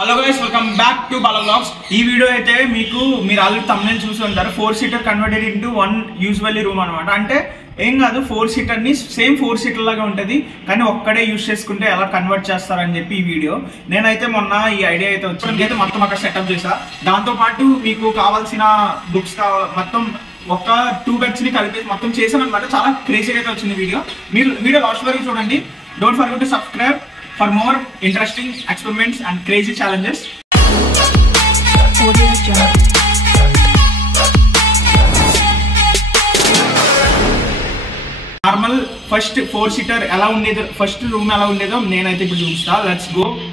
Hello guys, welcome back to Bala vlogs. ఈ video అయితే మీరు ఆల్రెడీ తమ్నెయిల్ చూసి ఉంటారు. 4 seater converted into 1 usually room అనమాట. అంటే ఏం కాదు, 4 సీటర్ని సేమ్ 4 సీటర్ లాగా ఉంటుంది, కానీ ఒక్కడే యూజ్ చేసుకుంటే ఎలా కన్వర్ట్ చేస్తారని చెప్పి ఈ వీడియో. నేనైతే మొన్న ఈ ఐడియా అయితే వచ్చింది, అయితే మొత్తం అక్కడ సెటప్ చేసా. దాంతోపాటు మీకు కావాల్సిన బుక్స్ మొత్తం ఒక 2 బెడ్స్ని కలిపి మొత్తం చేసాను అనమాట. చాలా క్రేజీగా అయితే వచ్చింది వీడియో. మీరు వీడియో లాస్ట్ వరకు చూడండి. Don't forget to subscribe for more interesting experiments and crazy challenges. Normal first 4 seater ఎలా ఉండేదో, ఫస్ట్ రూమ్ ఎలా ఉండేదో నేనైతే ఇప్పుడు చూపిస్తా.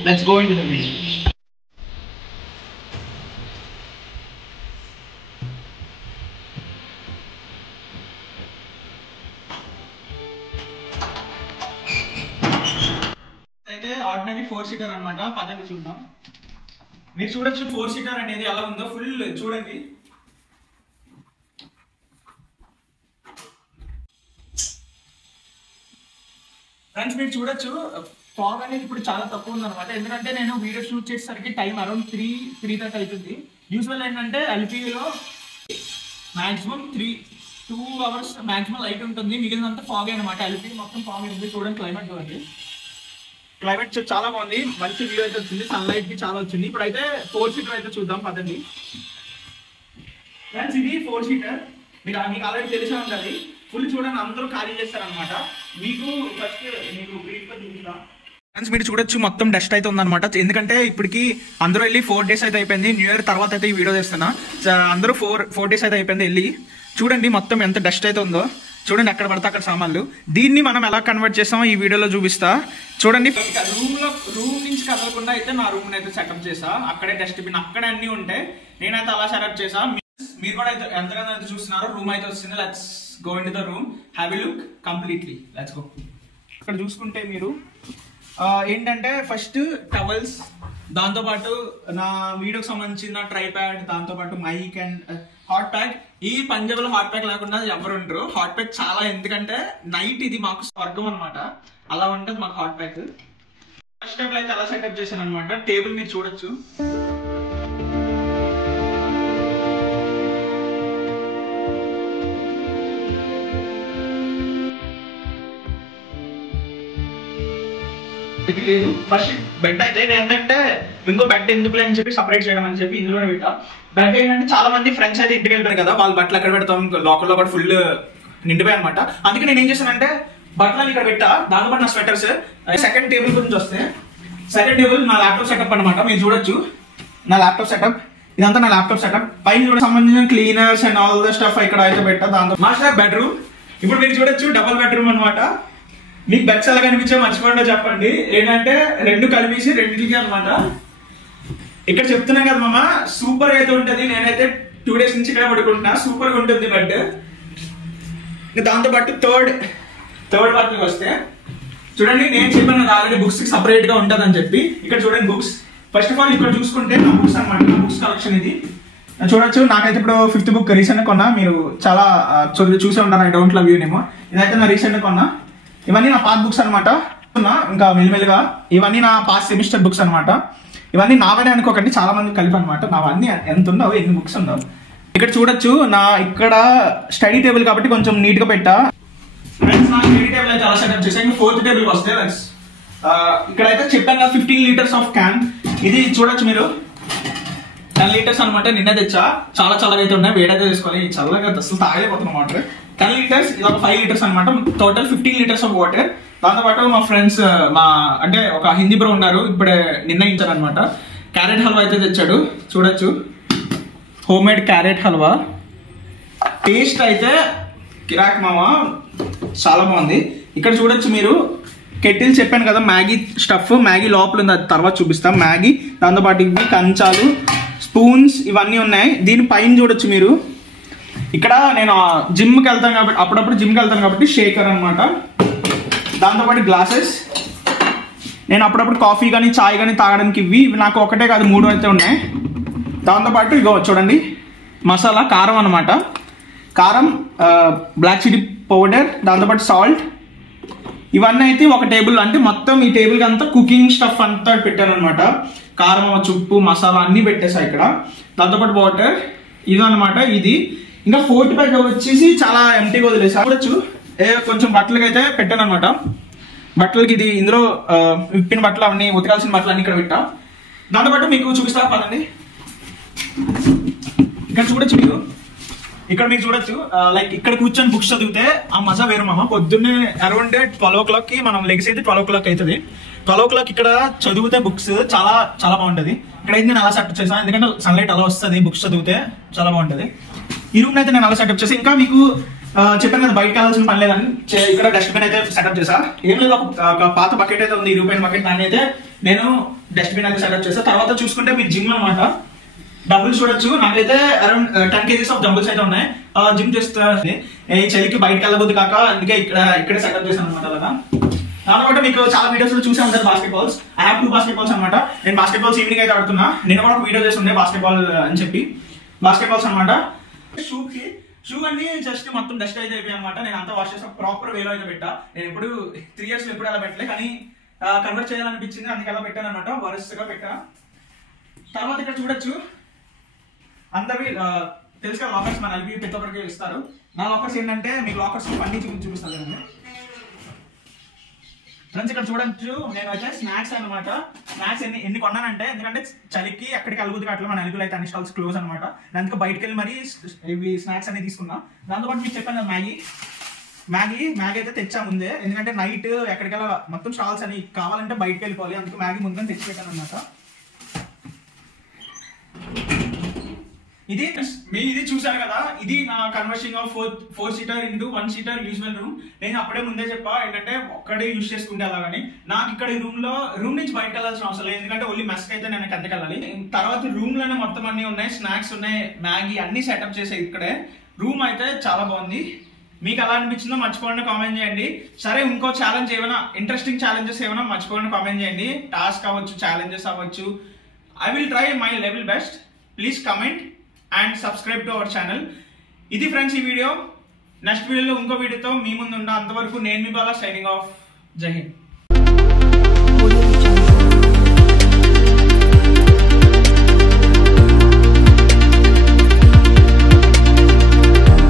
Let's go into the video. Ordinary 4 seater అనమాట. పదండి చూద్దాం. మీరు చూడొచ్చు 4 సీటర్ అనేది ఎలా ఉందో. ఫుల్ చూడండి. ఫ్రెండ్స్, మీరు చూడొచ్చు ఫాగ్ అనేది ఇప్పుడు చాలా తక్కువ ఉందన్నమాట. ఎందుకంటే నేను వీడియో షూట్ చేసేసరికి టైం అరౌండ్ 3:30 అవుతుంది. యూజువల్ ఏంటంటే ఎల్పీలో మాక్సిమం 2 అవర్స్ మాక్సిమం లైట్ ఉంటుంది, మిగిలినంత ఫాగ్ అనమాట. ఎల్పీ మొత్తం ఫాగ్ ఉంటుంది. చూడండి, క్లైమేట్ చూడండి. క్లైమేట్ చాలా బాగుంది, మంచి వ్యూ అయితే వచ్చింది, సన్లైట్ కి చాలా వచ్చింది. ఇప్పుడు అయితే 4 సీటర్ అయితే చూద్దాం, పదండి. ఫ్రెండ్స్, ఇది 4 సీటర్. మీకు ఆల్రెడీ తెలిసే ఉంటుంది. ఫుల్ చూడండి, అందరూ ఖాళీ చేస్తారనమాట. మీకు ఫస్ట్ ఫ్రెండ్స్, మీరు చూడొచ్చు మొత్తం డస్ట్ అయితే ఉందన్నమాట. ఎందుకంటే ఇప్పటికి అందరూ వెళ్ళి 4 డేస్ అయితే అయిపోయింది. న్యూ ఇయర్ తర్వాత అయితే ఈ వీడియో చేస్తున్నా. అందరూ 4 డేస్ అయితే అయిపోయింది వెళ్ళి. చూడండి మొత్తం ఎంత డస్ట్ అయితే ఉందో. చూడండి, అక్కడ పడితే అక్కడ సామాన్లు. దీన్ని మనం ఎలా కన్వర్ట్ చేస్తామో ఈ వీడియోలో చూపిస్తా. చూడండి, రూమ్ నుంచి కదలకుండా అయితే నా రూమ్ అయితే సెటప్ చేసా. అక్కడే డస్ట్బిన్ అక్కడే అన్ని ఉంటాయి. నేనైతే అలా సెటప్ చేసా. మీరు కూడా అయితే ఎంతగానో అయితే చూస్తున్నారో. రూమ్ అయితే వస్తుంది. Let's go in to the room, have a look completely. Let's go. ఇక్కడ చూసుకుంటే మీరు ఏంటంటే ఫస్ట్ టవల్స్, దాంతోపాటు నా వీడియోకి సంబంధించిన ట్రైప్యాడ్, దాంతోపాటు మైక్ అండ్ హాట్ ప్యాక్. ఈ పంజాబ్లో హాట్ ప్యాక్ లేకుండా ఎవరు ఉండరు. హాట్ ప్యాక్ చాలా, ఎందుకంటే నైట్ ఇది మాకు స్వర్గం అనమాట. అలా ఉంటుంది మాకు హాట్ ప్యాక్. ఫస్ట్ టైం అయితే అలా సెటప్ చేశాను అనమాట. టేబుల్ మీరు చూడొచ్చు. లేదు, ఫస్ట్ బెడ్ అయితే ఏంటంటే ఇంకో బెడ్ ఎందుకు అని చెప్పి సపరేట్ చేయడం అని చెప్పి ఇందులోనే పెట్టా. బెడ్ ఏంటంటే చాలా మంది ఫ్రెండ్స్ అయితే ఇంటికి వెళ్ళిపోయారు కదా, వాళ్ళ బట్టలు ఎక్కడ పెడతాం, లోకల్లో కూడా ఫుల్ నిండిపోయాయి అనమాట. అందుకే నేను ఏం చేశానంటే బట్టలు ఇక్కడ పెట్టా. దాంతోపాటు నా స్వెటర్స్. సెకండ్ టేబుల్ గురించి వస్తే, సెకండ్ టేబుల్ నా ల్యాప్టాప్ సెటప్ అనమాట. మీరు చూడొచ్చు నా ల్యాప్టాప్ సెటప్. ఇదంతా నా ల్యాప్టాప్ సెటప్. పైన సంబంధించిన cleaners and all the stuff ఇక్కడ అయితే పెట్టా. దాంతో మాస్టర్ బెడ్రూమ్. ఇప్పుడు మీరు చూడొచ్చు డబుల్ బెడ్రూమ్ అనమాట. మీకు బెడ్స్ ఎలా కనిపించో మర్చిపోండో చెప్పండి. ఏంటంటే 2 కలిపేసి 2కి అనమాట. ఇక్కడ చెప్తున్నాం కదా మామ, సూపర్ అయితే ఉంటుంది. నేనైతే 2 డేస్ నుంచి ఇక్కడ పడుకుంటున్నా. సూపర్ గా ఉంటుంది బెడ్. దాంతో పాటు థర్డ్ పార్ట్కి వస్తే చూడండి, నేను చెప్పాను కదా ఆల్రెడీ బుక్స్ కి సపరేట్ గా ఉంటుంది అని చెప్పి. ఇక్కడ చూడండి బుక్స్. ఫస్ట్ ఆఫ్ ఆల్ ఇక్కడ చూసుకుంటే నా బుక్స్ అనమాట. నా బుక్స్ కలెక్షన్ ఇది చూడొచ్చు. నాకైతే ఇప్పుడు 5th బుక్ రీసెంట్ గా కొన్నా. మీరు చాలా చూసే ఉంటారు. ఐ డోంట్ లవ్ యూ నేమో. ఇదైతే నా రీసెంట్ గా కొన్నా. ఇవన్నీ నా పాస్ బుక్స్ అనమాట. ఇంకా మెల్లిమెల్లిగా ఇవన్నీ నా పాస్ సెమిస్టర్ బుక్స్ అనమాట. ఇవన్నీ నావనే అనుకోకండి, చాలా మంది కలిపి అనమాట. నావన్నీ ఎంత ఉన్నావు, ఎన్ని బుక్స్ ఉన్నావు. ఇక్కడ చూడొచ్చు ఇక్కడ స్టడీ టేబుల్ కాబట్టి కొంచెం నీట్ గా పెట్టా. ఫ్రెండ్స్, నా స్టడీ టేబుల్ అయితే అలా సెటప్ చేసాను. 4th టేబుల్ వస్తే ఇక్కడ అయితే చెప్పాను కదా 15 లీటర్స్ ఆఫ్ క్యాన్. ఇది చూడొచ్చు మీరు 10 లీటర్స్ అనమాట. నిన్నే తెచ్చా. చాలా చల్లగా అయితే ఉన్నాయి. వేడైతే చేసుకోవాలి. చల్లగా అసలు తాగలేకపోతున్నాం వాటర్. 10 లీటర్స్, ఇది ఒక 5 లీటర్స్ అనమాట. Total 15 litres of water. దాంతోపాటు మా ఫ్రెండ్స్ అంటే ఒక హిందీ బ్రో ఉన్నారు, ఇప్పుడే నిర్ణయించారు అనమాట. క్యారెట్ హల్వా అయితే తెచ్చాడు. చూడొచ్చు, home made carrot halwa. Taste అయితే కిరాక్ మామ, చాలా బాగుంది. ఇక్కడ చూడొచ్చు మీరు కెటిల్, చెప్పాను కదా మ్యాగీ స్టఫ్. మ్యాగీ లోపల ఉంది, అది తర్వాత చూపిస్తాం. మ్యాగీ, దాంతోపాటు ఇవి కంచాలు, స్పూన్స్ ఇవన్నీ ఉన్నాయి. దీని పైన చూడొచ్చు మీరు. ఇక్కడ నేను జిమ్కి వెళ్తాను కాబట్టి, అప్పుడప్పుడు జిమ్కి వెళ్తాను కాబట్టి షేకర్ అనమాట. దాంతోపాటు గ్లాసెస్. నేను అప్పుడప్పుడు కాఫీ కానీ చాయ్ కానీ తాగడానికి ఇవి నాకు ఒకటే కాదు 3 అయితే ఉన్నాయి. దాంతోపాటు ఇగో చూడండి మసాలా, కారం అనమాట. కారం, బ్లాక్ చిల్లీ పౌడర్, దాంతోపాటు సాల్ట్. ఇవన్నీ అయితే ఒక టేబుల్, అంటే మొత్తం ఈ టేబుల్ అంతా కుకింగ్ స్టఫ్ అంతా పెట్టాను అనమాట. కారం అవ్వచ్చు, ఉప్పు, మసాలా అన్ని పెట్టేసా ఇక్కడ. దాంతోపాటు వాటర్ ఇదన్నమాట. ఇది ఇంకా 4th బ్యాగ్ వచ్చేసి చాలా ఎంటీగా వదిలేసా. చూడొచ్చు కొంచెం బట్టలకి అయితే పెట్టాను అనమాట. బట్టలకి ఇది ఇందులో విప్పిన బట్టలు అవన్నీ ఉతకాల్సిన బట్టలు అన్ని ఇక్కడ పెట్టా. దాంతోపాటు మీకు చూపిస్తా పదండి. ఇక్కడ చూడొచ్చు మీకు చూడొచ్చు లైక్ ఇక్కడ కూర్చొని బుక్స్ చదివితే ఆ మజా వేరు మామ. పొద్దున్నే అరౌండ్ 12 o'clock కి మనం లెగ్స్ అయితే 12 o'clock అవుతుంది. 12 o'clock ఇక్కడ చదివితే బుక్స్ చాలా చాలా బాగుంటది. ఇక్కడైతే నేను అలా సెటప్ చేసాను, ఎందుకంటే సన్లైట్ అలా వస్తుంది, బుక్స్ చదివితే చాలా బాగుంటది. ఈ రూమ్ అయితే నేను అలా సెటప్ చేసి, ఇంకా మీకు చెప్పాను కదా బయటకు వెళ్ళాల్సిన పని లేదని ఇక్కడ డస్ట్బిన్ అయితే సెటప్ చేసా. ఏం లేదు, ఒక పాత బకెట్ అయితే ఉంది, రూపాయల బకెట్, దాన్ని అయితే నేను డస్ట్బిన్ అయితే సెటప్ చేసా. తర్వాత చూసుకుంటే మీ జిమ్ అనమాట. డబుల్స్ చూడొచ్చు, నాకైతే అరౌండ్ 10 kgs ఆఫ్ డబుల్స్ అయితే ఉన్నాయి. జిమ్ చేస్తా చలికి బయటకు వెళ్ళబోద్దు కాక, అందుకే ఇక్కడే సెటప్ చేశాను అనమాట. అలాగా దాంతో మీకు చాలా వీడియోస్ లో చూసే ఉంటారు బాస్కెట్బాల్స్. ఐ హావ్ 2 బాస్కెట్బాల్స్ అనమాట. నేను బాస్కెట్బాల్స్ ఈవినింగ్ అయితే ఆడుతున్నా. నేను కూడా ఒక వీడియో చేసి ఉండే బాస్కెట్బాల్ అని చెప్పి. బాస్కెట్బాల్స్ అనమాట. షూ అన్ని జస్ట్ మొత్తం డస్ట్ అయితే అయిపోయాయి అనమాట. నేను అంతా వాష్ చేసా, ప్రాపర్ వేలో అయితే పెట్టా. నేను ఎప్పుడు 3 years ఎప్పుడు అలా పెట్టలే, కానీ కన్వర్ట్ చేయాలనిపించింది, అందుకే అలా పెట్టాను అనమాట. వరుసగా పెట్టా. తర్వాత ఇక్కడ చూడొచ్చు అందరివి తెలుసు కదా లాకర్స్, మన అలిపి ప్రతి ఒక్కరికి ఇస్తారు. నా లాకర్స్ ఏంటంటే మీకు లాకర్స్ అన్ని చూపిస్తాను కదండి ఫ్రెండ్స్. ఇక్కడ చూడొచ్చు నేను అయితే స్నాక్స్ అనమాట. స్నాక్స్ ఎన్ని కొన్నానంటే, ఎందుకంటే చలికి ఎక్కడికి అలుగుతుంది అట్లా మన అలుగులు అయితే అన్ని స్టాల్స్ క్లోజ్ అనమాట. అందుకే బయటకు వెళ్ళి మరి ఇవి స్నాక్స్ అనేది తీసుకున్నా. దాంతోపాటు మీకు చెప్పాను మ్యాగీ అయితే తెచ్చా ముందే, ఎందుకంటే నైట్ ఎక్కడికెళ్ళా మొత్తం స్టాల్స్ అని కావాలంటే బయటకు వెళ్ళిపోవాలి, అందుకే మ్యాగీ ముందుగా తెచ్చి పెట్టాను అనమాట. ఇది చూసారు కదా, ఇది నా conversion of 4 seater into 1 seater usual room. నేను అప్పుడే ముందే చెప్పా ఏంటంటే ఒక్కడే యూజ్ చేసుకుంటే అలాగని. నాకు ఇక్కడ ఈ రూమ్ నుంచి బయటకు వెళ్ళాల్సిన అవసరం లేదు, ఎందుకంటే ఓన్లీ మెస్కి అయితే నేను కిందకెళ్ళాలి. తర్వాత రూమ్ లోనే మొత్తం అన్ని ఉన్నాయి, స్నాక్స్ ఉన్నాయి, మ్యాగీ అన్ని సెటప్ చేసే ఇక్కడే. రూమ్ అయితే చాలా బాగుంది. మీకు ఎలా అనిపించిందో మర్చిపోకుండా కామెంట్ చేయండి. సరే, ఇంకో ఛాలెంజ్ ఏమైనా ఇంట్రెస్టింగ్ ఛాలెంజెస్ ఏమైనా మర్చిపోకుండా కామెంట్ చేయండి. టాస్క్ అవ్వచ్చు, ఛాలెంజెస్ అవ్వచ్చు. I will try my level best. Please comment and subscribe to our channel. ఇది ఫ్రెండ్స్ ఈ వీడియో. నెక్స్ట్ వీడియోలో ఇంకో వీడియోతో మీ ముందు ఉంటా. అంతవరకు నేను మీ బాలా సైనింగ్ ఆఫ్. జై హింద్.